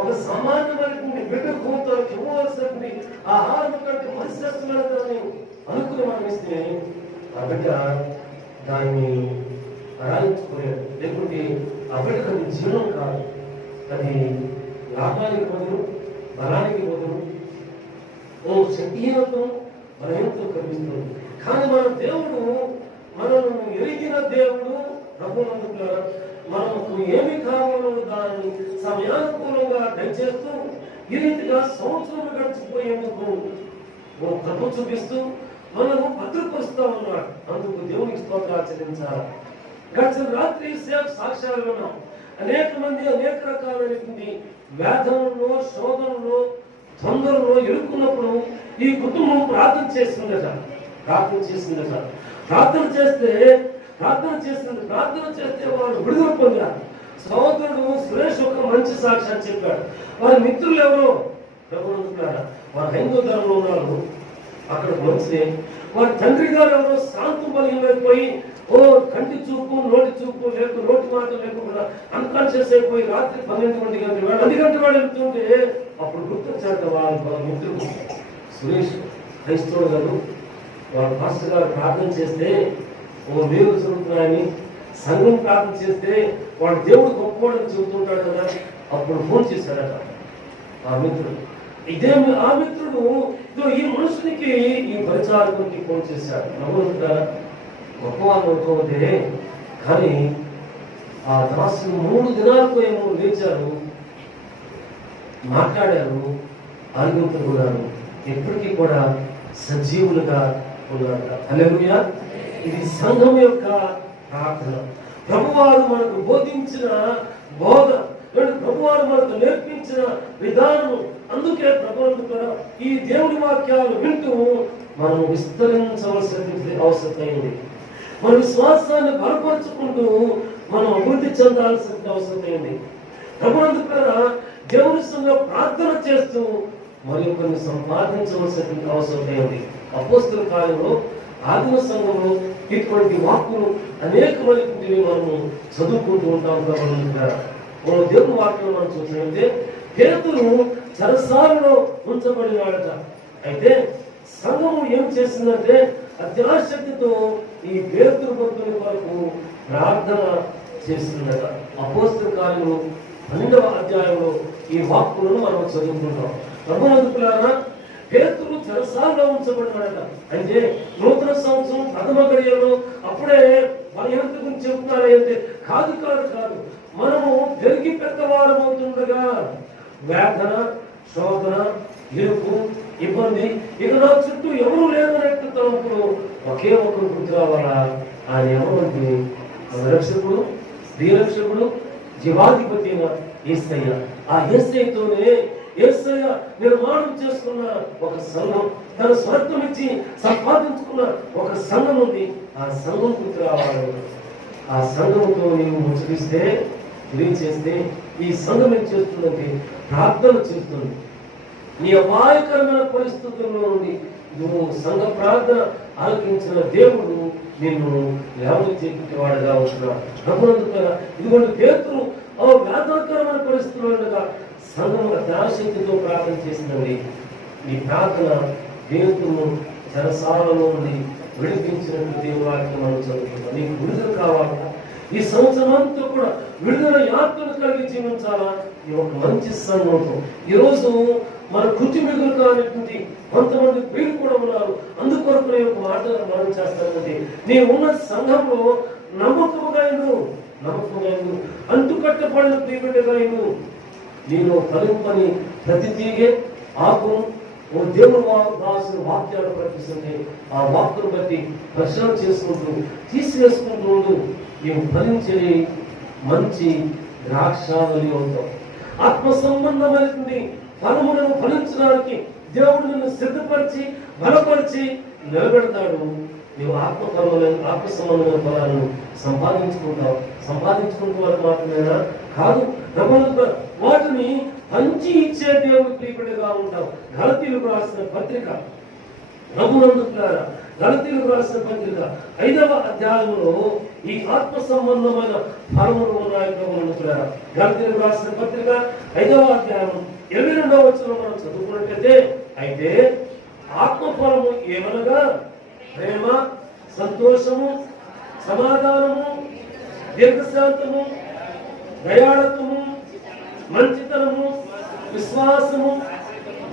ఒక సామాన్యమైనటువంటి బిడ్డకు తనకు ఇవ్వవలసినటువంటి ఆహారం కంటే మత్స్యస్తులని అనుకుని మనం ఇస్తే ఆ బిడ్డ దాన్ని అరాయించుకోలేడు. లేకుంటే ఆ బిడ్డకు అది జీవనం కాదు, అది లాభానికి బదులు బలానికి బదులు శక్తిహీనత్వం బలహీనతను కల్పిస్తుంది. కానీ మన దేవుడు మనను ఎరిగిన దేవుడు ప్రభువునందుకు మనకు ఏమి కావాలో దాన్ని సమయానుకూలంగా దయచేస్తూ ఈ రీతిగా సంవత్సరం గడిచిపోయేందుకు కృప చూపిస్తూ మనము భద్రపరుస్తూ ఉన్నాడు. అందుకు దేవునికి స్తోత్రాలు చెల్లించాలి. గడిచిన రాత్రి సాక్ష్యాలు విన్నాం. అనేక మంది అనేక రకాలైనటువంటి వేదనలో శోధనలో తొందరలో ఎదుర్కొన్నప్పుడు ఈ కుటుంబం ప్రార్థన చేసిందట. ప్రార్థన చేస్తే వాళ్ళు విడుదల పొందారు. సహోదరుడు సురేష్ ఒక మంచి సాక్ష్యాన్ని చెప్పాడు. వారి మిత్రులు ఎవరో ప్రభుత్వారా వారు హైందవ ధర్మంలో ఉన్నారు, అక్కడ మంచిదే. వారి తండ్రి గారు ఎవరో శాంతం బలహీనమైపోయి కంటి చూపు నోటి చూపు నోటి మాట లేకుండా అన్కాన్షియస్ అయిపోయి రాత్రి 12 గంటల వాడు వెళ్తుంటే అప్పుడు గుర్తొచ్చాక వాళ్ళ మిత్రుడు సురేష్ క్రైస్తవుడు గారు వాళ్ళ పాస్టర్ గారు ప్రార్థన చేస్తే దేవుడు చదువుతున్నాయని సంఘం ప్రార్థన చేస్తే వాడు దేవుడు గొప్పవాడని చెబుతుంటాడు కదా. అప్పుడు ఫోన్ చేశాడట ఆ మిత్రుడు. ఆ మిత్రుడు ఈ మనుషునికి ఈ పరిచారకునికి ఫోన్ చేశాడు. నమ్ముతా గొప్పవాళ్ళు అనుకోవద్దే, కానీ ఆ దాసులు 3 దినాలకు ఏమో లేచారు, మాట్లాడారు, ఆరోగ్యంతున్నారు, ఎప్పటికీ కూడా సజీవులుగా ఉన్నారు. హల్లెలూయా. ఇది సంఘం యొక్క ప్రార్థన. ప్రభువారు మనకు బోధించిన బోధ, ప్రభువారు మనకు నేర్పించిన విధానం. అందుకే ప్రభుత్వ ఈ దేవుడి వాక్యాలు వింటూ మనం విస్తరించవలసిన అవసరం అయింది. మన విశ్వాసాన్ని బలపరుచుకుంటూ మనం అభివృద్ధి చెందాల్సిన అవసరం అయింది. ప్రభుత్వ దేవుని సంఘ ప్రార్థన చేస్తూ మరియు కొన్ని సంపాదించవలసిన అవసరం అయింది. అపోస్తుల కాలంలో ఆదిమ సంఘంలో ఇటువంటి వాక్కులు అనేకమైనటువంటి మనము చదువుకుంటూ ఉంటాం. మనం దేవుని వాక్యం మనం చూసినట్లయితే పేతురు చెరసాలలో ఉంచబడినాడట. అయితే సంఘము ఏం చేసిందంటే అత్యాశక్తితో ఈ పేతురు భక్తుల వరకు ప్రార్థన చేస్తుందట. అపోస్తుల కార్యము 12వ అధ్యాయంలో ఈ వాక్కులను మనం చదువుకుంటాం. ప్రభువులారా పేతురు చెరసాలలో ఉంచబడినాడట. అంటే నూతన సంవత్సరం ప్రథమ గడియలో అప్పుడే బలహీనత గురించి చెబుతున్నారా అంటే కాదు. మనము పెరిగి పెద్దవారం అవుతుండగా వేదన శోధన ఇరుకు ఇబ్బంది ఇక నా చుట్టూ ఎవరు లేదన్నట్టు తనప్పుడు ఒకే ఒకరు గుర్తు రావాలా, ఆయన ఎవరంటే రక్షకుడు, స్త్రీరక్షకుడు, జీవాధిపతి యేసయ్య. ఆ యేసయ్యతోనే యేసయ్య నిర్మాణం చేసుకున్న ఒక సంఘం, తన స్వర్గం ఇచ్చి సంపాదించుకున్న ఒక సంఘం ఉంది. ఆ సంఘం గుర్తు రావాలి. ఆ సంఘంతో నీవు ముచ్చరిస్తే తెలియచేస్తే ఈ సంఘం ఏం చేస్తుందంటే ప్రార్థన చేస్తుంది. నీ అపాయకరమైన పరిస్థితుల్లో నుండి నువ్వు సంఘ ప్రార్థన ఆలకించిన దేవుడు నిన్ను లేవనెత్తేవాడుగా ఉంటున్నాడు. ప్రభునందుకగా ఇదిగోండి పేతురు వేదనకరమైన పరిస్థితుల్లో ఉండగా సంఘం అత్యాశక్తితో ప్రార్థన చేసిందండి. ఈ ప్రార్థన దేవుడును చెరసాలలో నుండి విడిపించినట్టు దేవువాక్యం మనం చదువుతున్నాం. నీకు విడుదల కావాలా? ఈ సంవత్సరం అంతా కూడా విడుదల యాత్రలు కలిగి జీవించాలా? ఈ ఒక మంచి సంఘంతో ఈరోజు మన కుటుంబీకులు కానిటువంటి కొంతమంది వీళ్ళు కూడా ఉన్నారు. అందుకొరకు నేను ఒక మాట మనం చేస్తానంటే నీ ఉన్న సంఘంలో నమ్మకముగా అంటుకట్టబడిన ప్రియబిడ్డగా నేను ఫలింపని ప్రతి తీగే ఆకు దేవుడు దాసుని వాక్యాలు ప్రకటిస్తుంటే ఆ వాక్కును బట్టి ప్రశ్న చేసుకుంటూ తీసివేసుకుంటూ నీవు ఫలించే మంచి ద్రాక్షావళి అవుతావు. ఆత్మ సంబంధమైనటువంటి ఫలములను ఫలించడానికి దేవుడు నిన్ను సిద్ధపరిచి బలపరిచి నిలబెడతాడు. నీవు ఆత్మ సంబంధమైన ఫలాలను సంపాదించుకుంటూ వరకు మాత్రమేనా కాదు, వాటిని పంచి ఇచ్చే దేవుడు ప్రియబిడ్డగా ఉంటావు. గలతీయులకు రాసిన పత్రిక ప్రభునందులారా గలతీయులకు రాసిన పత్రిక 5వ అధ్యాయంలో ఈ ఆత్మ సంబంధమైన ఫలములు ఉన్నాయి ప్రభువునుకురా. గలతీయులకు రాసిన పత్రిక 5వ అధ్యాయం 22వ వచనం మనం చదువుకున్నట్లయితే, అయితే ఆత్మ ఫలము ఏమనగా ప్రేమ, సంతోషము, సమాధానము, దీర్ఘశాంతము, దయాళత్వము, మంచితనము, విశ్వాసము,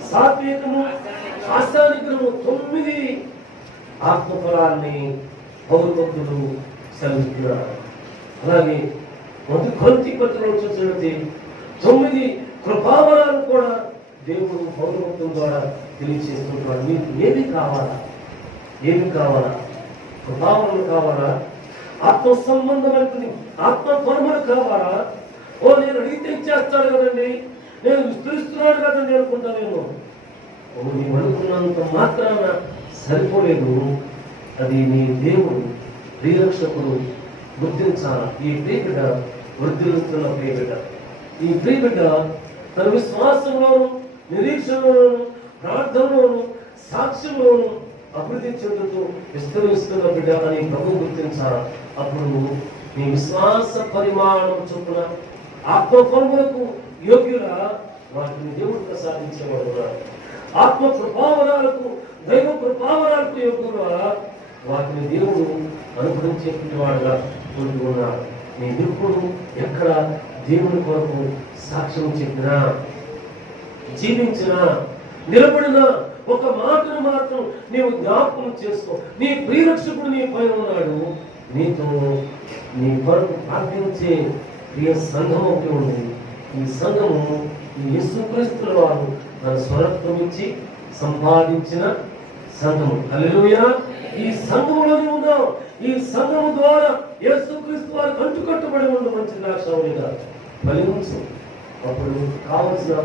సాత్వికము, ఆశానిగ్రహము 9 ఆత్మఫలాన్ని పౌరభక్తులు సెలవుతున్నారు. అలాగే కొరింథీ పత్రికలో చూసినట్లయితే 9 కృపావరాలు కూడా దేవుడు పౌరభక్తుల ద్వారా తెలియజేస్తుంటాడు. మీకు ఏమి కావాలా? ఏమి కావాలా? కృపావరాలు కావాలా? ఆత్మ సంబంధమైనటువంటి ఆత్మ ఫలములు కావాలా? ఓ నేను అడిగితే ఇచ్చేస్తాడు కదండి, నేను విస్తరిస్తున్నాడు కదండి అనుకుంటానేమో. నీవు అనుకున్నంత మాత్రాన సరిపోలేదు. అది నీ దేవుడు ప్రియరక్షకుడు గుర్తించాలి. ఈ ప్రియబిడ్డ వృద్ధిస్తున్న ప్రియబిడ్డ, ఈ ప్రియబిడ్డ తన విశ్వాసంలోను, నిరీక్షణలోను, ప్రార్థనలోను, సాక్ష్యంలోను అభివృద్ధి చెందుతూ విస్తరిస్తున్న బిడ్డ అని ప్రభు గుర్తించాలి. అప్పుడు నీ విశ్వాస పరిమాణం చొప్పున ఆత్మఫలములకు యోగ్యులా వాటిని దేవుడు ప్రసాదించేవాడు. ఆత్మ కృపావరాలకు, దైవ కృపావరాలకు యోగ్యులా వాటిని దేవుడు అనుగ్రహించేటువంటి వాడుగా ఉంటున్నాడు. నీ ఎప్పుడు ఎక్కడ దేవుని కొరకు సాక్ష్యం చెప్పినా, జీవించినా, నిలబడినా ఒక మాటను మాత్రం నీవు జ్ఞాపకం చేసుకో. నీ ప్రియరక్షకుడు నీ పైన ఉన్నాడు. నీతో నీ కొరకు ప్రార్థించే ప్రియ సంఘం ఒకటి ఉంది. ఈ సంఘము ఈ యేసుక్రీస్తుల వారు తన స్వరత్వం ఇచ్చి సంపాదించిన సంఘము. హల్లెలూయా. ఈ సంఘములోనే ఉన్నాం. ఈ సంఘము ద్వారా యేసుక్రీస్తు వారు కంటుకట్టుబడి ఉన్న మంచి ద్రాక్షావళిగా ఫలించు. అప్పుడు కావలసిన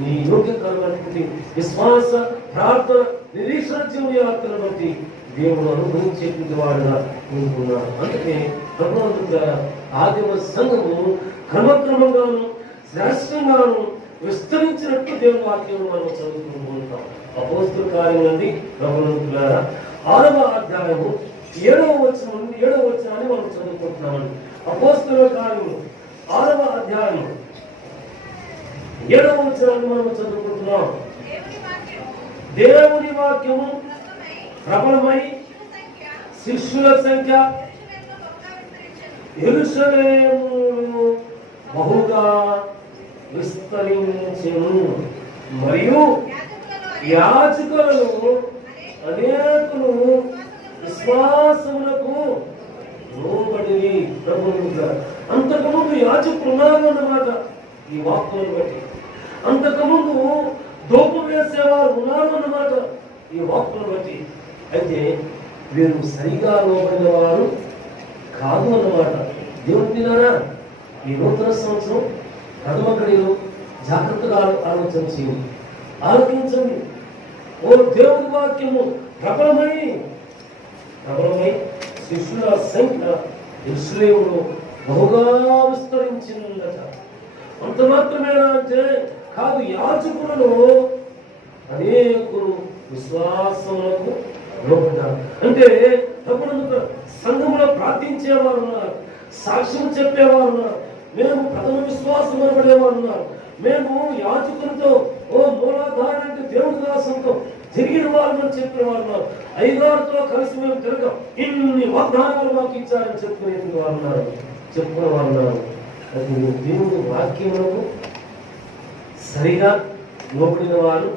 నీ యోగ్యకరమైనటువంటి విశ్వాస, ప్రార్థన, నిరీక్షణ జీవన యాత్రను బట్టి దేవుడు అనుభవించేటువంటి వాడుగా ఉంటున్నాడు. అందుకే ప్రభుత్వ ఆదిమ సంఘము క్రమక్రమంగాను శ్రేష్టంగాను విస్తరించినట్టు దేవుని వాక్యం మనం చదువుకుంటూ ఉంటాం. అపోస్తల కార్యం నుండి ప్రభుత్వారా 6వ అధ్యాయము 7వ వచనం నుండి 7వ వచనాన్ని మనం చదువుకుంటున్నామండి. అపోస్తల కార్యము 6వ అధ్యాయం 7వ వచనాన్ని మనం చదువుకుంటున్నాం. దేవుని వాక్యము ప్రబలమై శిష్యుల సంఖ్య యెరూషలేములో బహుగా విస్తరించెను. మరియు యాజకులలో అనేకులు విశ్వాసములకు లోబడి ప్రభువుగా. అంతకుముందు యాజకులు ఉన్నారు అన్నమాట ఈ వాక్కులను బట్టి. అంతకుముందు దూపం వేసేవారు ఉన్నారు అన్నమాట ఈ వాక్కులను బట్టి. అయితే వీరు సరిగా లోబడిన వారు కాదు అన్నమాట. దేవుని తినారా, ఈ నూతన సంవత్సరం ప్రథమ గడియలు జాగ్రత్తగా ఆలోచన చేయండి, ఆలోచించండి. ఓ దేవుని వాక్యము ప్రబలమై శిష్యుల సంఖ్య యెరూషలేములో బహుగా విస్తరించిందట. అంత మాత్రమేనా అంటే కాదు, యాజకులలో అనేకులు విశ్వాసములకు లోబడ్డారు. అంటే తప్పుడు సంఘంలో ప్రార్థించేవారు ఉన్నారు, సాక్ష్యం చెప్పేవారు ఉన్నారు, మేము ప్రథమ విశ్వాసం అనబడేవారు ఉన్నారు, మేము యాజకులతో ఓ మూలాధారణ దేవుడి దాసంతో తిరిగిన వారు చెప్పేవారు ఉన్నారు, అయ్యగారితో కలిసి మేము తిరగం, ఇన్ని వాగ్దానాలు మాకు ఇచ్చారని చెప్పుకునే వారు ఉన్నారు, చెప్పుకునే వారు ఉన్నారు. అది దేవుడి వాక్యములకు సరిగా లోబడిన వారు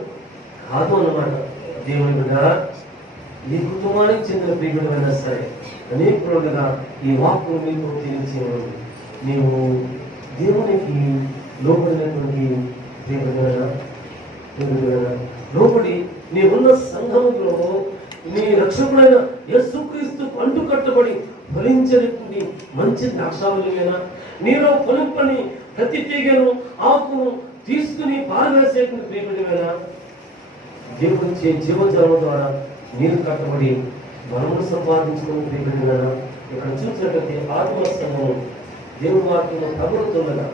కాదు అన్నమాట. దేవుని బిడ్డ, నీ కుటుంబానికి చెందిన ప్రియుడైనా సరే అనేకులుగా ఈ వాక్యం మీకు తెలియచేయండి. నీవు దేవునికి లోబడినటువంటి దేవుడైనా లోబడి నీవున్న సంఘములో నీ రక్షకుడైన యేసుక్రీస్తు అంటుకట్టబడి ఫలించినటువంటి మంచి ద్రాక్షావళిగా నీలో ఫలింపని ప్రతి తీగను ఆకును తీసుకుని పారవేసేటువంటి ప్రియమైన దేవుడిచ్చే జీవజలం ద్వారా నీరు కట్టబడి మనమును సంపాదించుకుని ప్రియమైన ఇక్కడ చూసినట్లయితే ఆత్మ సంఘము దేవుని వాక్యంలో ప్రబలుతుండగా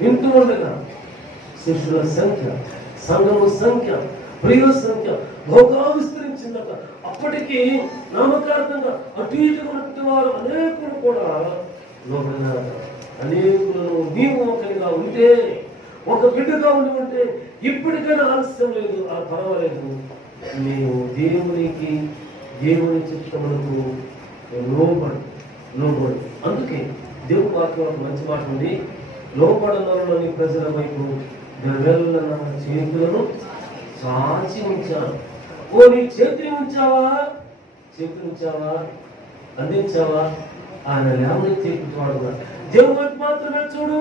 వింటూ ఉండగా శిష్యుల సంఖ్య, సంఘము సంఖ్య, ప్రియుల సంఖ్య బహుగా విస్తరించింది. వచ్చిందట. అప్పటికి నామకార్థంగా అటు ఇటు ఉన్నటువంటి వారు అనేకులు కూడా లోబడినారట. అనేకులను నీవు ఒకరిగా ఉంటే, ఒక బిడ్డగా ఉంటే ఇప్పటికైనా ఆలస్యం లేదు, ఆ పర్వాలేదు, నీవు దేవుని చిత్తములకు లోబడు. అందుకే దేవుని వాక్యం ఒక మంచి మాట ఉంది, లోబడనలోని ప్రజల వైపు గర్వెల్లన చేతులను చాచి ఉంచాను. ఓ నీ చేతిని ఉంచావా అందించావా? ఆయన లేవనెత్తి వాడుగా దేవుని వైపు మాత్రమే చూడు,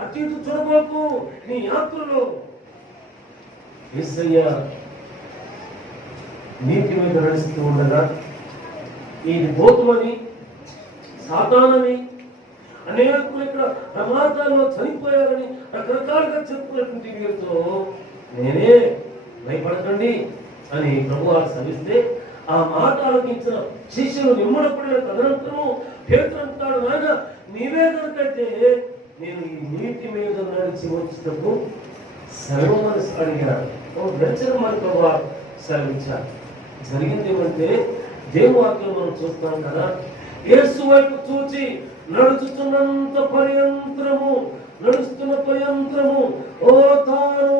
అటు ఇటు చూడబోకు. నీ యాత్రలో యేసయ్య నీటి మీద నడుస్తూ ఉండగా ఈ భూతమని సాతానని అనేకులు ఇక్కడ ప్రమాదాల్లో చనిపోయారని రకరకాలుగా చెప్పుకున్నటువంటి వీరితో నేనే భయపడకండి అని ప్రభువు సవిస్తే ఆ మాట ఆలోచించిన శిష్యులు నిమ్మడపడిన తదనంతరము పేతురు అంటాడు, నాయన నీవే కనుకైతే నేను ఈ నీటి మీద నడిచి వచ్చినప్పుడు సెలవుమని అడిగాడు. నడిచమని ప్రభువు సెలవిచ్చాడు. జరిగింది ఏమంటే దేవుని వాక్యం మనం చూస్తాం కదా, యేసు వైపు చూచి నడుస్తున్న పర్యంతరము ఓ తాను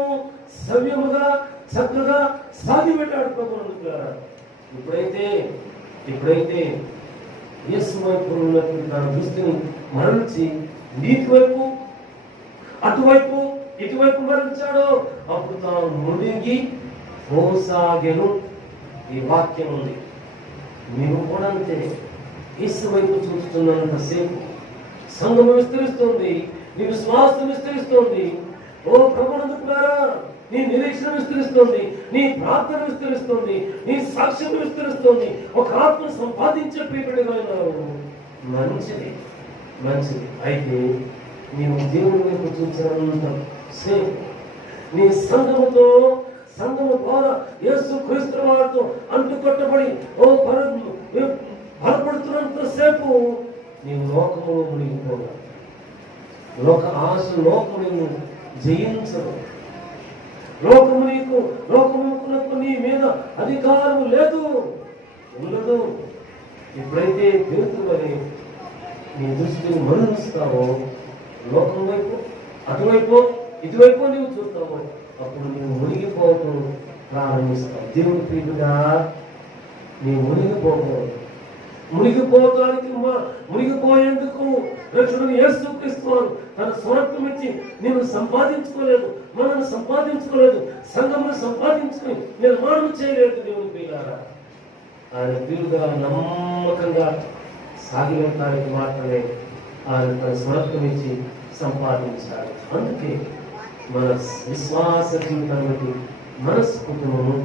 సవ్యముగా చక్కగా సాగిపెట్టాడు ప్రభు. ఇప్పుడైతే యేసు వైపు ఉన్నటువంటి తన దృష్టిని మరల్చి నీటి వైపు అటువైపు ఇటువైపు మరల్చాడో అప్పుడు తాను మునిగి పోసాగెను. ఈ వాక్యం ఉంది. మేము కూడా అంతే, యేసు వైపు చూస్తున్నంతసేపు సంఘము విస్తరిస్తుంది, నీ విశ్వాసం విస్తరిస్తుంది. ఓ ప్రభునందుకున్నారా, నీ నిరీక్షణ విస్తరిస్తుంది, నీ ప్రార్థన విస్తరిస్తుంది, నీ సాక్ష్యం విస్తరిస్తుంది. ఒక ఆత్మ సంపాదించే పీపుడిగా మంచిది. అయితే నీవు దేవుని వైపు చూసినంత సేపు నీ సంఘము ద్వారా యేసు క్రీస్తు వారితో అంటుకట్టబడి బలపడుతున్నంత సేపు నీవు లోకములో మునిగిపోగా, లోక ఆశ లోకము జయించదు. లోకమునకు నీ మీద అధికారం లేదు, ఉండదు. ఎప్పుడైతే దేవుని నీ దృష్టిని మరలుస్తావో, లోకం వైపు అటువైపు ఇటువైపు నీవు చూస్తావో, అప్పుడు నీవు మునిగిపోవటం ప్రారంభిస్తావు. దేవుని ప్రియుడా, నీవు మునిగిపోయేందుకు రక్షకుడు యేసు క్రీస్తు తన స్వరత్వం ఇచ్చి నేను సంపాదించుకోలేదు, మనల్ని సంపాదించుకోలేదు, సంఘమును సంపాదించుకుని నిర్మాణం చేయలేదు. దేవుని ప్రియులారా, ఆయన ప్రియుడుగా నమ్మకంగా సాగి వెళ్ళడానికి మాత్రమే ఆయన తన స్వరత్వం ఇచ్చి సంపాదించాడు. అందుకే మన విశ్వాస జీవితానికి మన కుటుంబము,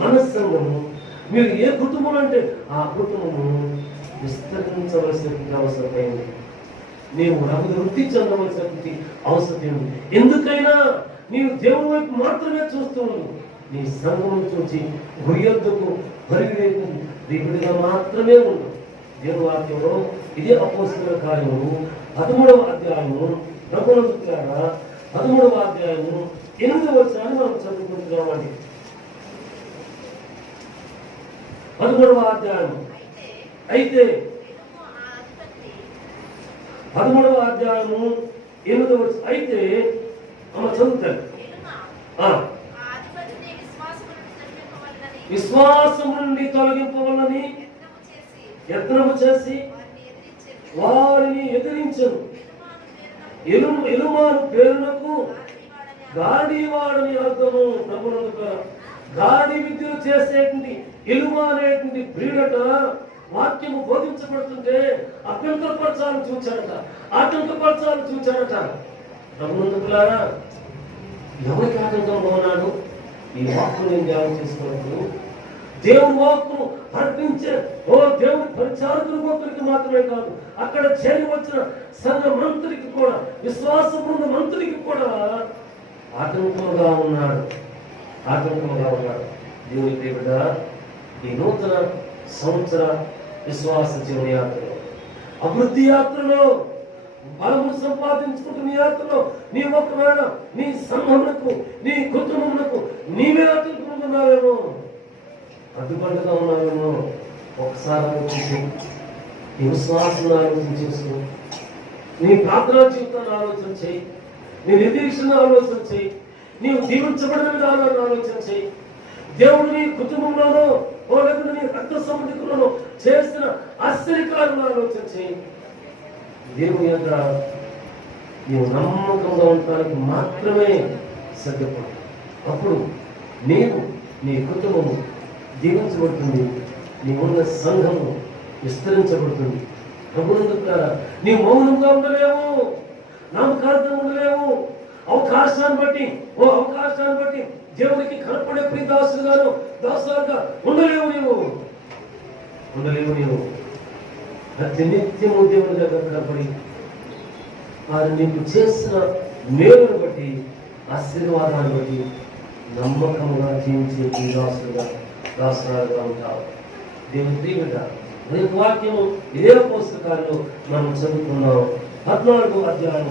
మన సంఘము, మీరు ఏ కుటుంబం అంటే ఆ కుటుంబము విస్తరించవలసినటువంటి అవసరం అయింది. నీవు అభివృద్ధి చెందవలసినటువంటి అవసరం ఉంది. ఎందుకైనా నీవు దేవుని వైపు మాత్రమే చూస్తూ ఉండు. నీ సంఘమును చూసి గురియొద్దకు పరిగెత్తు దేవుడిగా మాత్రమే ఉండు. దేవుని వాక్యంలో ఇదే అపోస్తలుల కార్యము 13వ అధ్యాయము 13వ అధ్యాయము 8వ వచనాన్ని మనం చదువుకుంటున్నామండి. 13వ అధ్యాయం అయితే 13వ అధ్యాయము 8వ వచనం అయితే చదువుతాను. విశ్వాసం నుండి తొలగింపవాలని యత్నము చేసి వారిని ఎదిరించను. ఎలుమాను పేరునకు గాడివాడని అర్థము. ప్రభువునొక గాడి విద్యలు చేసేటువంటి ఎలుమ అనేటువంటి ప్రియుడట వాక్యము బోధించబడుతుంటే ఆటంకపరచాలని చూచాడట. ప్రభువునొకలారా, ఎవరికి ఆటంకంగా ఉన్నాడు? ఈ వాక్కు నేను ధ్యానం చేసుకున్నప్పుడు దేవుని వాక్కును ప్రకటించే దేవుని పరిచారకుల భక్తులకి మాత్రమే కాదు, అక్కడ చేరి వచ్చిన సంఘ మంత్రికి కూడా, విశ్వాస బృంద మంత్రికి కూడా ఆటంకంగా ఉన్నాడు. దేవుని ప్రియుడ, ఈ నూతన సంవత్సర విశ్వాస జీవన యాత్రలో, అభివృద్ధి యాత్రలో, బలము సంపాదించుకుంటున్న యాత్రలో నీ ఒకవేళ నీ సంఘమునకు, నీ కుటుంబమునకు నీవే ఆటంకమున్నావేమో. అడ్డుపడ్డగా ఉన్నావేమో ఒకసారి ఆలోచించి, నీ విశ్వాసాన్ని ఆలోచన చేసుకో, నీ ప్రార్థనా జీవితాన్ని ఆలోచన చేయి, నీ నిరీక్షణ ఆలోచన చేయి, నీవు జీవించబడిన విధానాన్ని ఆలోచన చేయి. దేవుడు నీ కుటుంబంలోనో లేకుండా నీ రక్త సంబంధికులను చేసిన ఆశ్చర్యకాలను ఆలోచన చేయి. దేవుని యొక్క నీవు నమ్మకంగా ఉండటానికి మాత్రమే సిద్ధపడు. అప్పుడు నీవు నీ కుటుంబము దీవించబడుతుంది, నీ ఉన్న సంఘము విస్తరించబడుతుంది. ప్రభునందుకు ద్వారా నీ మౌనంగా ఉండలేవు, నామకార్థం ఉండలేవు. అవకాశాన్ని బట్టి దేవునికి కనపడే ప్రియ దాసులుగాను దాసులుగా ఉండలేవు నీవు. ప్రతి నిత్యము దేవుని దగ్గర కనపడి వారు నీకు చేసిన మేలును బట్టి, ఆశీర్వాదాన్ని బట్టి నమ్మకంగా జీవించే ప్రియ దాసులుగా ఉంటావు. దేవుని ప్రియత రేపు వాక్యము ఇదే పుస్తకాల్లో మనం చదువుకున్నాం. 14వ అధ్యాయం,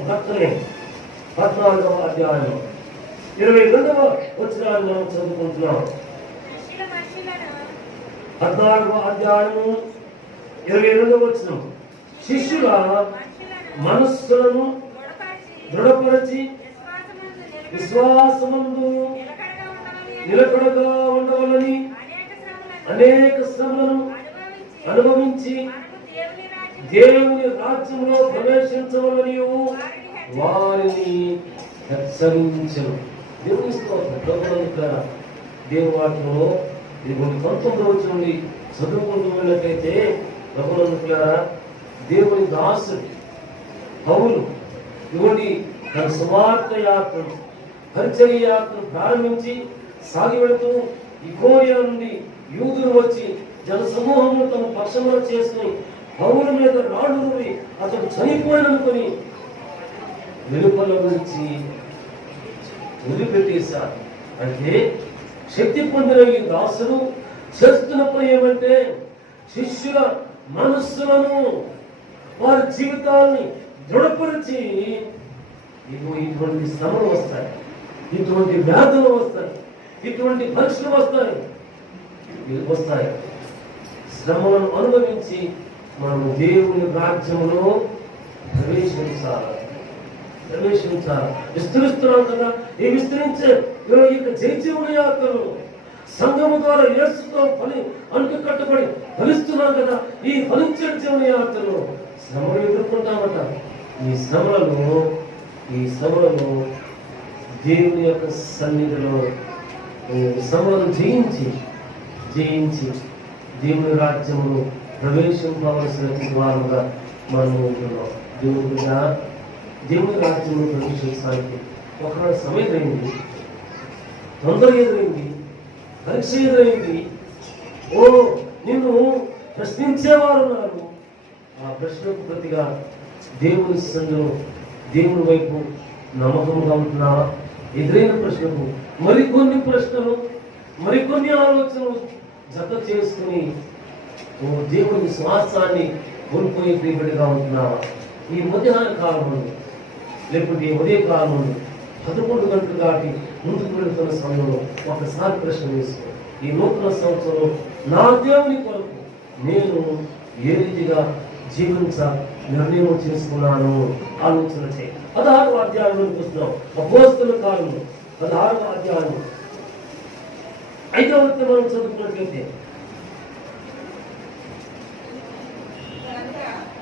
14వ అధ్యాయం 22వ వచనాన్ని మనం చదువుకుంటున్నాం. 14వ అధ్యాయము 22వ వచనం. శిష్యుల మనస్సులను దృఢపరచి విశ్వాసమందు నిలకడగా ఉండవలని అనేక శ్రమలను అనుభవించి దేవుని రాజ్యంలో ప్రవేశించవలని వారిని హెచ్చరించను. దేవుని స్తోత్రం. దేవుని వాక్యంలో 19వ వచనం నుండి చదువుకుంటూ వెళ్ళినట్లయితే ప్రభువులారా, దేవుని దాసుడు పౌలు ఇవ్వండి తన సువార్త యాత్రను, పరిచర్య యాత్రను ప్రారంభించి సాగి వెళుతూ ఇకోనియ నుండి యూదులు వచ్చి జన సమూహంలో తమ పక్షంలో చేసుకుని పౌల మీద రాళ్ళు రువి అతడు చనిపోయిననుకొని వెలుపల నుంచి వదిలిపెట్టేశారు. అంటే శక్తి పొందిన ఈ దాసుడు చేస్తున్న పని ఏమంటే శిష్యుల మనస్సులను, వారి జీవితాన్ని దృఢపరిచి ఇటువంటి శ్రమలు వస్తాయి, ఇటువంటి వ్యాధులు వస్తాయి, ఇటువంటి పరీక్షలు వస్తాయి. శ్రమలను అనుభవించి మనం దేవుని రాజ్యంలో ప్రవేశించాలి. విస్తరిస్తున్నాం కదా, ఈ విస్తరించే జయజీవుని యాత్రలు సంఘము ద్వారా యేసుతో కట్టుబడి ఫలిస్తున్నాం కదా. ఈ ఫలించే జీవన యాత్రలో శ్రమలు ఎదుర్కొంటామట. ఈ శ్రమలను దేవుని యొక్క సన్నిధిలో శ్రమలను జయించి దేవుని రాజ్యమును ప్రవేశింపవలసిన వారుగా మనం ఉంటున్నాం. దేవుని రాజ్యంలో ప్రవేశించడానికి ఒకవేళ సమయం అయింది, తొందర ఎదురైంది, పరీక్ష ఎదురైంది, నిన్ను ప్రశ్నించేవారు ఉన్నారు. ఆ ప్రశ్నకు ప్రతిగా దేవుని సన్నిధిలో దేవుని వైపు నమ్మకంగా ఉంటున్నావా? ఎదురైన ప్రశ్నకు మరికొన్ని ఆలోచనలు జత చేసుకుని దేవుని విశ్వాసాన్ని కోల్పోయే ప్రియబడిగా ఉంటున్నావా? ఈ మధ్యాహ్న కాలంలో లేకుంటే ఈ ఉదయ కాలంలో 11 గంటలు దాటి ముందుకు వెళుతున్న సమయంలో ఒకసారి ప్రశ్న వేసుకో. ఈ నూతన సంవత్సరంలో నా దేవుని కొరకు నేను ఏ రీతిగా నిర్ణయం చేసుకున్నాను ఆలోచన చేయి. 16వ అధ్యాయంలోకి వస్తున్నాం. అపోస్తలుల కాలంలో 16వ అధ్యాయం 5వ వచనం మనం చదువుకున్నట్లయితే,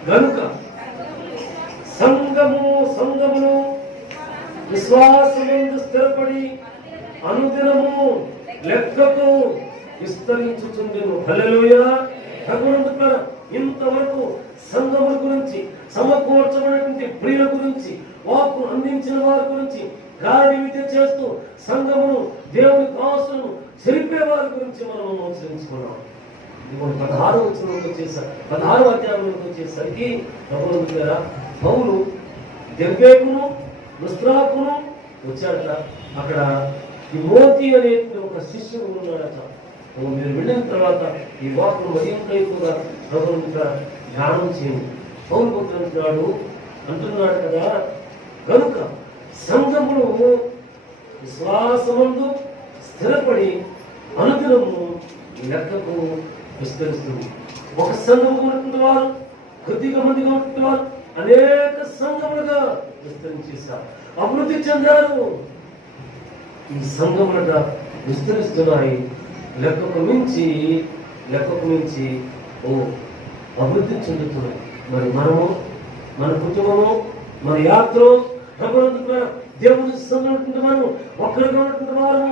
గనుక సంఘమును విశ్వాసమందు స్థిరపడి అనుదినము లెక్కతో విస్తరించుచుండెను. హల్లెలూయా. ఇంతవరకు సంఘముల గురించి, సమకూర్చబడినటువంటి ప్రియుల గురించి, వాక్కు అందించిన వారి గురించి గాడి విద్య చేస్తూ సంఘమును, దేవుని దాసులను చెరిపే వారి గురించి మనం ఆచరించుకున్నాం. 16వ అధ్యాయంలోకి వచ్చేసరికి పౌలు దెర్బేకును లుస్త్రాకును వచ్చాడట. అక్కడ తిమోతి అనే ఒక శిష్యుడు ఉన్నాడట. మీరు వెళ్ళిన తర్వాత ఈ వాక్కును మరింత ఎక్కువగా ధ్యానం చేయండి. పౌలు అంటున్నాడు కదా, కనుక సంఘమును విశ్వాసమందు స్థిరపడి అనుదినము లెక్కకు విస్తరిస్తుంది. ఒక సంఘముగా ఉన్నటువంటి వారు కొద్దిగా మందిగా ఉన్నటువంటి వారు అనేక సంఘములుగా విస్తరించేశారు, అభివృద్ధి చెందారు. ఈ సంఘములుగా విస్తరిస్తున్నాయి. లెక్కకు మించి అభివృద్ధి చెందుతున్నాయి. మరి మనము, మన కుటుంబము, మన యాత్ర దేవుని ఇస్తున్నటువంటి వారు ఒక్కరిగా ఉన్నటువంటి వారు,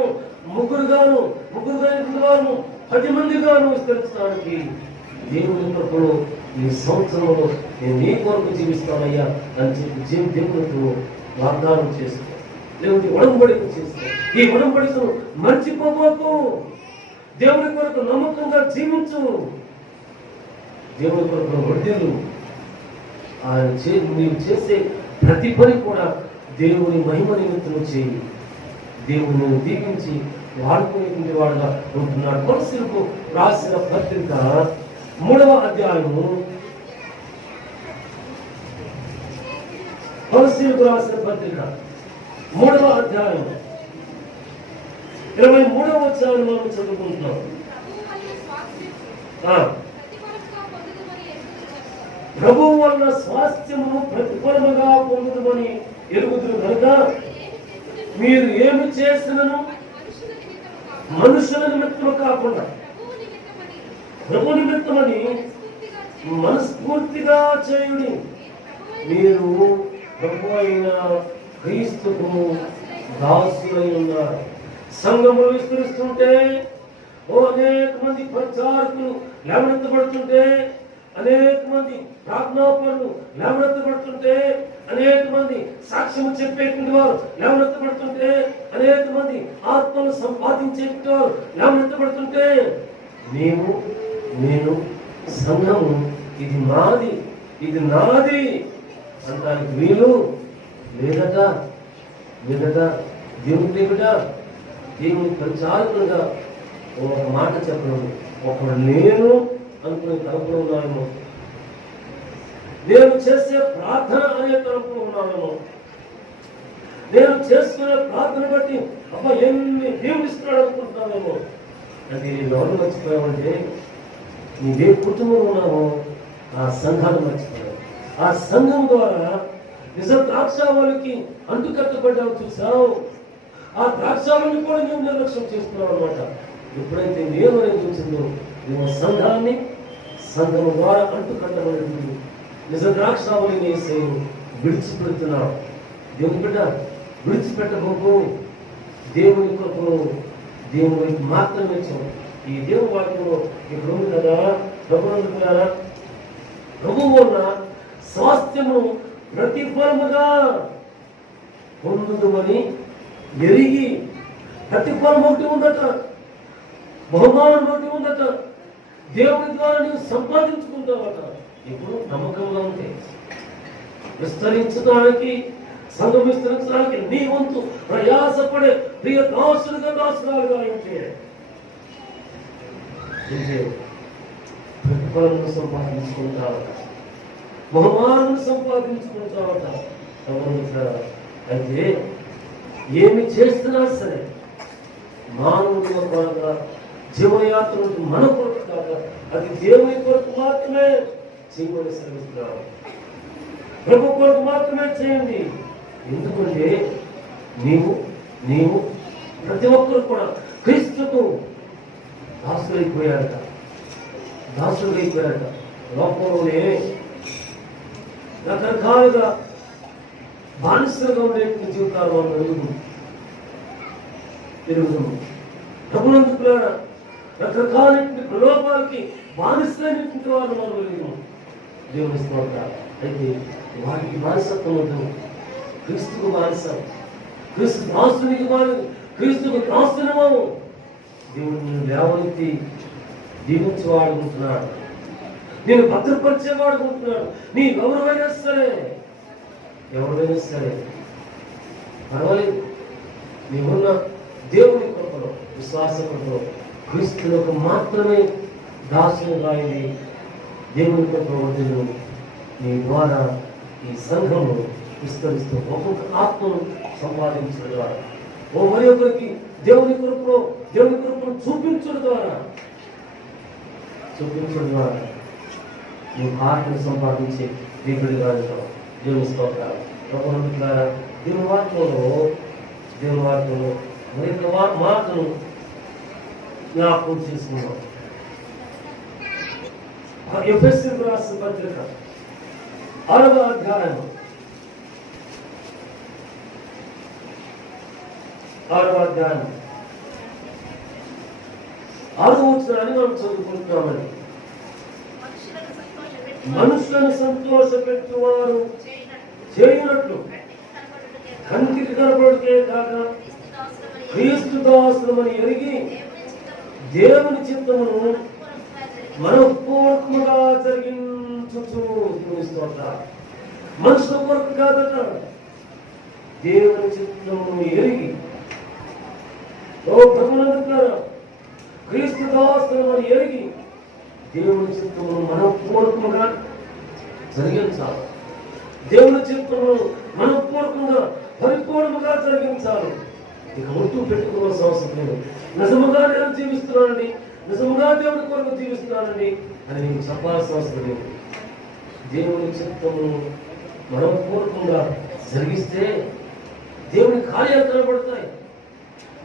ముగ్గురుగా ఉన్నటువంటి వారు 10 మందిగాను విస్తరించడానికి దేవుని కృపలో ఈ సంవత్సరంలో నేను నీ కొరకు జీవిస్తానయ్యా అని చెప్పి దేవునితో వాగ్దానం చేస్తాను. దేవుని ఒడంబడిక చేస్తాను. ఈ ఒడంబడికను మర్చిపోబోకు. దేవుని కొరకు నమ్మకంగా జీవించు. దేవుని కొరకు వడ్డీలు నీవు చేసే ప్రతి పని కూడా దేవుని మహిమ నిమిత్తం చేయి. దేవుని దీవించి వాడుకునే వాడుగా ఉంటున్నాడు. కొలసీలకు రాసిన పత్రిక 3వ అధ్యాయము, కొలసీలకు రాసిన పత్రిక 3వ అధ్యాయం 23వ వచనాన్ని మనం చదువుకుంటున్నాం. ప్రభువు వలన స్వాస్థ్యమును ప్రతిఫలముగా పొందుదమని ఎరుగుదురు కనుక మీరు ఏమి చేసినను మనుషుల నిమిత్తము కాకుండా ప్రభు నిమిత్తమని మనస్ఫూర్తిగా చేయుడి. మీరు ప్రభు అయిన క్రీస్తుకు దాసులై ఉన్నారు. సంఘములు విస్తరిస్తుంటే అనేక మంది ప్రచారకులు లేవనెత్తబడుతుంటే, అనేక మంది ప్రార్థనాపరులు లేవనెత్తబడుతుంటే, అనేక మంది సాక్ష్యము చెప్పేటువంటి వారు లేవనెత్తబడుతుంటే, అనేక మంది ఆత్మను సంపాదించేటువంటి వారు లేవనెత్తబడుతుంటే, నేను సంఘము ఇది నాది, ఇది నాది అంటానికి వీలు లేదట. దేవుని ప్రచారకులుగా ఒక మాట చెప్పడం, ఒకడు నేను అనుకునే తరపులో ఉన్నామేమో, నేను చేసే ప్రార్థన అనే తరపులో ఉన్నామేమో, నేను చేసుకునే ప్రార్థన బట్టి అబ్బా ఎన్ని దేవుడిస్తున్నాడు అనుకుంటున్నామేమో. అంటే నేను ఎవరు మర్చిపోయామంటే నీవే కుటుంబం ఉన్నామో ఆ సంఘాన్ని మర్చిపోయావు. ఆ సంఘం ద్వారా నిజ ద్రాక్షావళికి అంటుకట్టబడ్డావు. చూసావు, ఆ ద్రాక్షావళిని కూడా మేము నిర్లక్ష్యం చేస్తున్నావు అనమాట. ఎప్పుడైతే నేను అనేది చూసిందో నువ్వు సంఘము ద్వారా అంటుకట్టబడి నిజ ద్రాక్షావళిని విడిచిపెడుతున్నావు. దేవుని బిడ్డ విడిచిపెట్టబోకు. దేవుని కొరకు దేవునికి మాత్రమే ఇచ్చావు. ఈ దేవుని వాక్యంలో ఇప్పుడు ఉంది కదా, ప్రభువు వలన స్వాస్థ్యము ప్రతిఫలముగా పొందుదమని ఎరిగి, ప్రతిఫలం ఒకటి ఉందట, బహుమానం ఒకటి ఉందట, దేవుని ద్వారా నీవు సంపాదించుకుంటావట. ఇప్పుడు నమ్మకంగా ఉంటే విస్తరించడానికి, సంఘం విస్తరించడానికి నీ వంతు ప్రయాసపడే ప్రియ దాసురాలుగా ఉంటే ప్రతిఫలను సంపాదించుకుంటావట, బహుమానం సంపాదించుకుంటావట. అయితే ఏమి చేస్తున్నా సరే మానవుల కొరకు, జీవనయాత్ర మన కొరకు కాక అది దేవుని కొరకు మాత్రమే చేయమని శ్రమిస్తున్నారు. ప్రభు కొరకు మాత్రమే చేయండి. ఎందుకంటే నీవు ప్రతి ఒక్కరు కూడా క్రీస్తుకు దాసులైపోయారట. లోకంలోనే రకరకాలుగా బానిసలుగా ఉండే జీవితాలు మనం పెరుగుతాము. ప్రభునందుకు రకరకాల ప్రలోభాలకి బానిసలైనటువంటి వారు మనం వెలుగుతాం. దేవుని స్తోత్రాలు. అయితే వాటికి బానిసత్వం ఉంటుంది. క్రీస్తుకు బానిస, క్రీస్తు దాసునికి క్రీస్తుకు దాసునము. దేవుడిని లేవనెత్తి దీవించేవాడుకుంటున్నాడు, నేను భద్రపరిచేవాడుకుంటున్నాడు. నీ ఎవరైనా సరే పర్వాలేదు. నీవున్న దేవుని కృపలో, విశ్వాస కృపలో క్రీస్తులకు మాత్రమే దాసులుగా అయింది. దేవుని కృపలో వదిలి నీ ద్వారా ఈ సంఘము విస్తరిస్తూ ఒక్కొక్క ఆత్మను సంపాదించడం ద్వారా, మరి ఒకరికి దేవుని కృపను చూపించడం ద్వారా చూపించడం ద్వారా నీ ఆత్మను సంపాదించి దేవుడిగా ఉంటావు. దేవుని స్తోత్రాలు. ప్రభుత్వారా దేవుని వాక్యంలో మరింత మాటను జ్ఞాపకం చేసుకున్నాం. ఎఫెసీయులకు రాసిన పత్రిక 6వ అధ్యాయం 6వ వచనాన్ని మనం చదువుకుంటున్నామని. మనుషులను సంతోషపెట్టువారు చేయనట్లు కంటికి కనపడుటే కాక క్రీస్తు దాసులమని ఎరిగి దేవుని చిత్తమును మనఃపూర్వకముగా జరిగించుచు. మనుషుల కొరకు కాదట, దేవుని చిత్తమును ఎరిగి. ఓ ప్రభునందుతారా, క్రీస్తు దాసులమని ఎరిగి దేవుని చిత్తమును మనఃపూర్వకంగా జరిగించాలి. దేవుని చిత్తమును మనఃపూర్వకంగా పరిపూర్ణంగా జరిగించాలి. ఇక ఒట్టు పెట్టుకోవాల్సిన అవసరం లేదు. నిజముగా నేను జీవిస్తున్నానండి, నిజముగా దేవుని కొరకు జీవిస్తున్నానండి అని నేను చెప్పాల్సిన అవసరం లేదు. దేవుని చిత్తమును మనఃపూర్వకంగా జరిగిస్తే దేవుని కార్యాలు కనబడతాయి.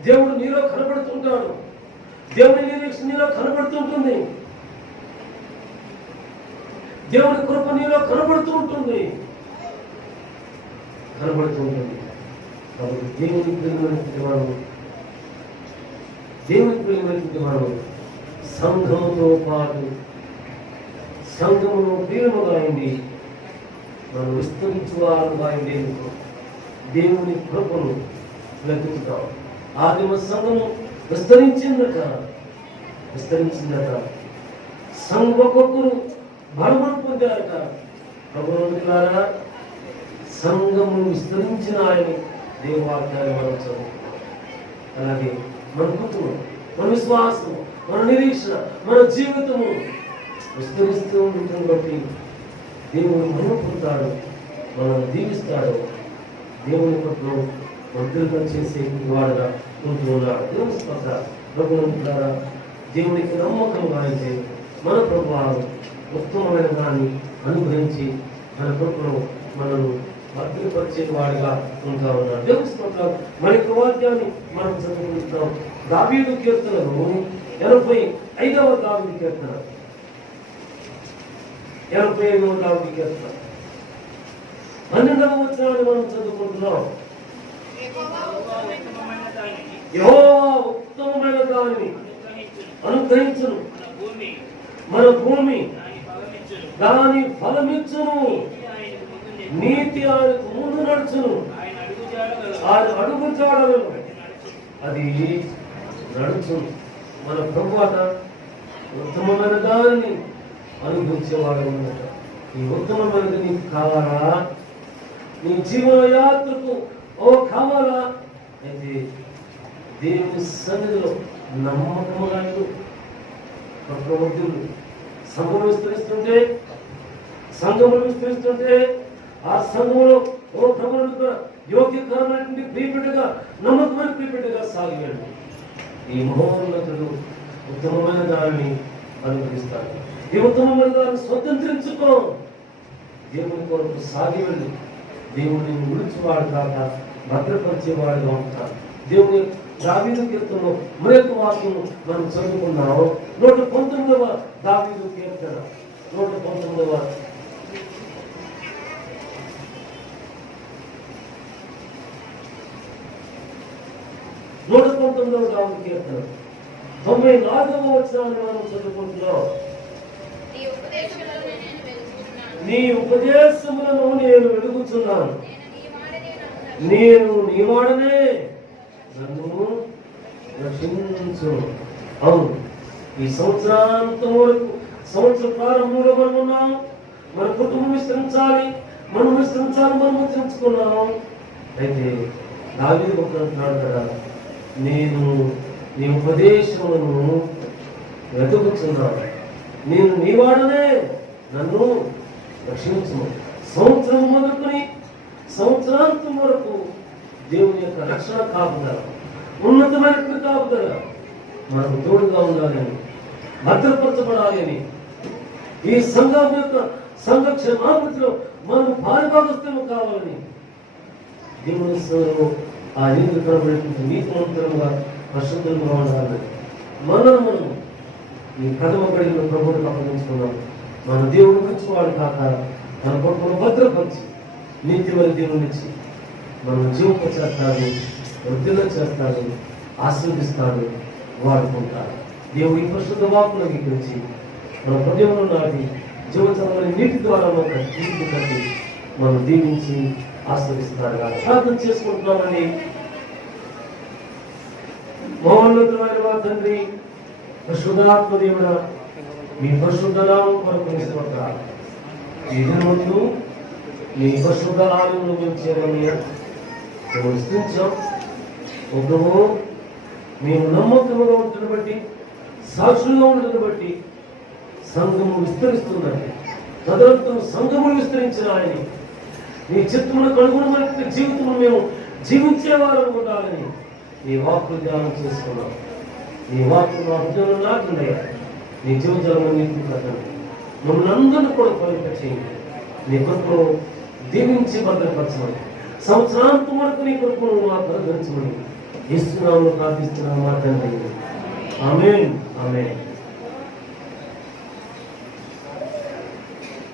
దేవుడు నీలో కనబడుతుంటాడు. దేవుని నిరీక్షణ నీలో కనబడుతుంటుంది. దేవుని కృప నీలో కనబడుతూ ఉంటుంది. కాబట్టి దేవుని ప్రియమైనటువంటి వాడు సంఘముతో పాటు సంఘమును ప్రియముగా అయింది మనం విస్తరించువారుగా అయ్యేందుకు దేవుని కృపను లభించుతాం. ఆదిమ సంఘము విస్తరించిందట. సంఘొక్కొక్కరు బలమును పొందారట. ప్రభువులారా, సంఘము విస్తరించిన ఆయన దేవాలయాన్ని మనం చదువుతున్నాం. అలాగే మన కుటుంబం, మన విశ్వాసము, మన నిరీక్షణ, మన జీవితము విస్తరిస్తూ ఉంటుంది. బట్టి దేవుని మనం పొందుతాడు, మనం దీవిస్తాడు. దేవుని పట్ల వర్ధులుగా చేసే వాడుగా ఉంటూ ఉన్నాడు. దేవుని స్పర్శ ప్రభువులారా, దేవునికి నమ్మకంగా అయితే మన ప్రభువారు ఉత్తమమైన దాన్ని అనుగ్రహించి మన కృపను మనను భద్రపరిచే వాడిగా ఉంటా ఉన్నాడు. దేవుని స్తోత్రం. మన యొక్క వాక్యాన్ని మనం చదువుకుంటున్నాం. దావీదు కీర్తనలు 85వ దావీదు కీర్తన 12వ వచనాన్ని మనం చదువుకుంటున్నాం. యెహోవా ఉత్తమమైన దానిని అనుగ్రహించును, మన భూమి దాని ఫలమిచ్చును, నీతి ఆయనకు ముందు నడుచును, ఆయన అడుగు జాడలను అది నడుచును. మన ప్రభువట ఉత్తమమైన దానిని అనుభవించేవాడు ఉన్నట. ఈ ఉత్తమమైనది నీకు కావాలా? నీ జీవన యాత్రకు కావాలా? అయితే దేవుని సన్నిధిలో నమ్మకముగా ప్రవృత్తులు సంఘములు విస్తరిస్తుంటే ఆ సంఘంలో ప్రభుత్వ యోగ్యకరమైనటువంటి ప్రీపెట్టుగా, నమ్మకమైన ప్రీపెట్టుగా సాగియండి. ఈ మహోన్నతుడు ఉత్తమమైన దాన్ని అనుగ్రహిస్తాడు. ఈ ఉత్తమమైన దాన్ని స్వతంత్రించుకో. దేవుని కొరకు సాగి వెళ్ళి దేవుని విడిచివాడు కాక భద్రపరిచేవాడుగా ఉంటాడు. దేవుని దావీదు కీర్తనలో మరొక వాక్యం మనం చదువుకున్నాం. 119వ దావీదు కీర్తన 119వ దావీదు కీర్తన 94వ వచనాన్ని మనం చదువుకుంటున్నాం. నీ ఉపదేశములను నేను వెలుగుచున్నాను, నేను నీ వాడనే, నన్ను రక్షించు. అవును, ఈ సంవత్సరాంతం వరకు, సంవత్సర ప్రారంభంలో మనం ఉన్నాం. మన కుటుంబం విస్తరించాలి, మనం విస్తరించుకున్నాం. అయితే దావీదు భక్తుడు అంటున్నాడు కదా, నేను నీ ఉపదేశములను వెతుకుతున్నాను, నేను నీ వాడనే, నన్ను రక్షించుము. సంవత్సరం మొదలుకొని సంవత్సరాంతం వరకు దేవుని యొక్క రక్షణ కాపుదల, ఉన్నతమైన కాపుదల మనకు తోడుగా ఉండాలని భద్రపరచబడాలి అని, ఈ సంఘం యొక్క సంఘ క్షేమాభివృద్ధిలో మనం పాలుభాగస్థులు కావాలని దేవుని సేవలో ఆ నీతి కనబడేటువంటి నీతివంతులుగా పరిశుద్ధులుగా ఉండాలని మనం ఈ ప్రథమ గడిలో ప్రభువులకు అప్పగించుకున్నాం. మన దేవుడు మంచివాడు కాక మన కొడుకును భద్రపరిచి నీతి వల్ల దేవునిచ్చి మనం జీవింప చేస్తాడు, వృద్ధిలో చేస్తాడు, ఆశీర్వదిస్తాడు, వాడుకుంటాడు. దేవుడు ఈ పరిశుద్ధ వాక్కును అంగీకరించి మన హృదయంలో నాటి జీవితంలో నీటి ద్వారా మన జీవితం కట్టి మనం దీవించి ఆశీర్వదిస్తాడు. ప్రార్థన చేసుకుంటున్నామని మహోన్నతమైన మా తండ్రి పరిశుద్ధాత్మ దేవుడ, మీ పరిశుద్ధ నామం కొరకు స్తోత్రాలు. ఈ దినముందు మీ పరిశుద్ధ ఆలయంలో మేము చేరమని స్తుతించాం. ఓ ప్రభువు, మేము నమ్మకముగా ఉంటున్న బట్టి, సాక్షులుగా ఉండడం బట్టి సంఘము విస్తరిస్తుందండి. తదనంతరం సంఘములు విస్తరించిన ఆయన నీ చిత్తములకు అనుగుణమైన జీవితము మేము జీవించేవారు ఉండాలని నీ వాక్కులు ధ్యానం చేసుకున్నాం. నీ వాక్కులు మా హృదయంలో నాకుండయా. నీ జీవితంలో నీకు కదండి. మమ్మల్ని అందరినీ కూడా పవిత్ర చేయండి. నీ కొరకు దీవించి భద్రపరచమని, సంవత్సరాంతం వరకు నీ కొరకు మాకు అనుగ్రహించమని యేసు నామములో ప్రార్థిస్తున్నాము మా తండ్రి. ఆమేన్, ఆమేన్.